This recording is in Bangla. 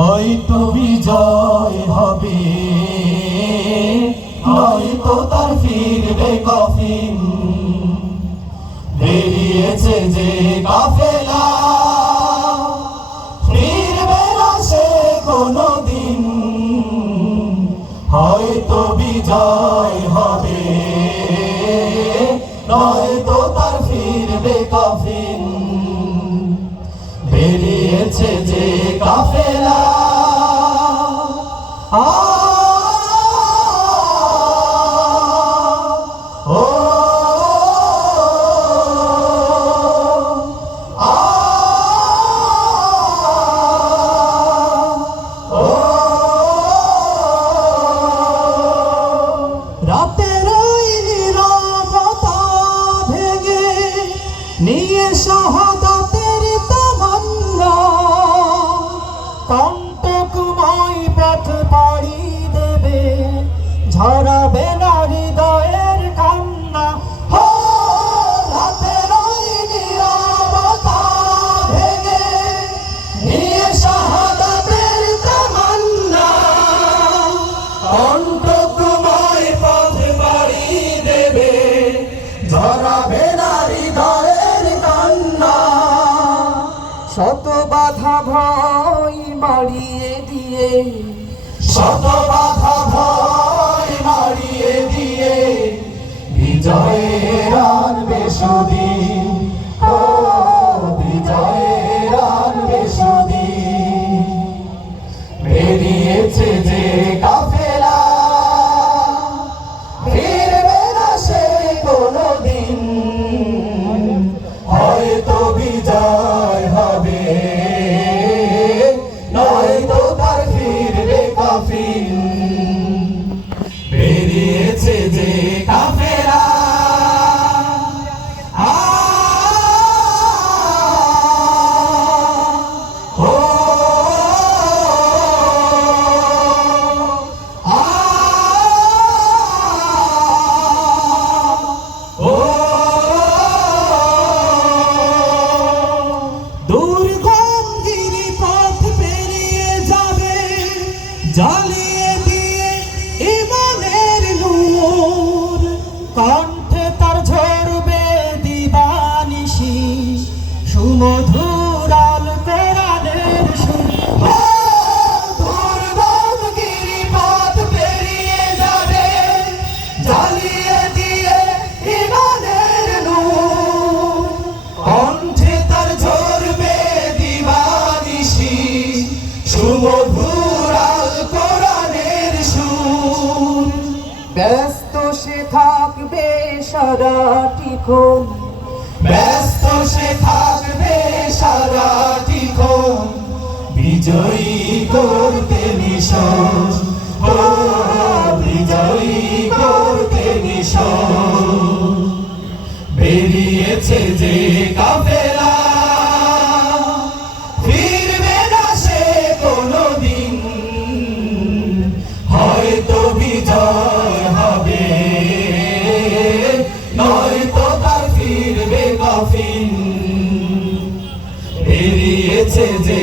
হয়তো বিজয় হবে, নয়তো তার ফিরবে কফিন। বেরিয়েছে যে কাফেলা, ফিরবে না সে কোনদিন। হয়তো বিজয় হবে, নয়তো তার ফিরবে কফিন। বেরিয়েছে যে কাফেলা, রাতের ওই নীরবতা ভেঙে নিয়ে শাহাদাতের তামান্না, কণ্টকময় পথ পাড়ি দেবে, ঝরাবে না হৃদয়ের কান্না। রাতের ওই নীরবতা ভেঙে নিয়ে শাহাদাতের তামান্না, কণ্টকময় পথ পাড়ি দেবে, ঝরাবে না হৃদয়ের কান্না। শত বাধা ভয় মারিয়ে দিয়ে, শত বাধা ভয় মারিয়ে দিয়ে, বিজয়ের আনবে সুদিন। ও বিজয়ের আনবে সুদিন। বেরিয়েছে যে কাফেলা, ফিরবে না সে কোনদিন। হয়তো বিজয় হবে, নয়তো তার ফিরবে কফিন। বেরিয়েছে যে কাফেলা, জ্বালিয়ে দিয়ে ইমানের নূর, কণ্ঠে তার ঝরবে দিবানিশি, সুমধুর আল কোরআনের সুর। দুর্গম গিরিপথ পেরিয়ে যাবে, জ্বালিয়ে দিয়ে ইমানের নূর, কণ্ঠে তার ঝরবে দিবানিশি, সুমধুর ব্যস্ত সে থাকবে সারাটিক্ষণ, ব্যস্ত সে থাকবে সারাটিক্ষণ, বিজয়ী করতে মিশন। ও বিজয়ী করতে মিশন। বেরিয়েছে যে কাফেলা, ফিরবে না সে কোনদিন। হয়তো বিজয় হবে, নয়তো তার ফিরবে কফিন। বেরিয়েছে যে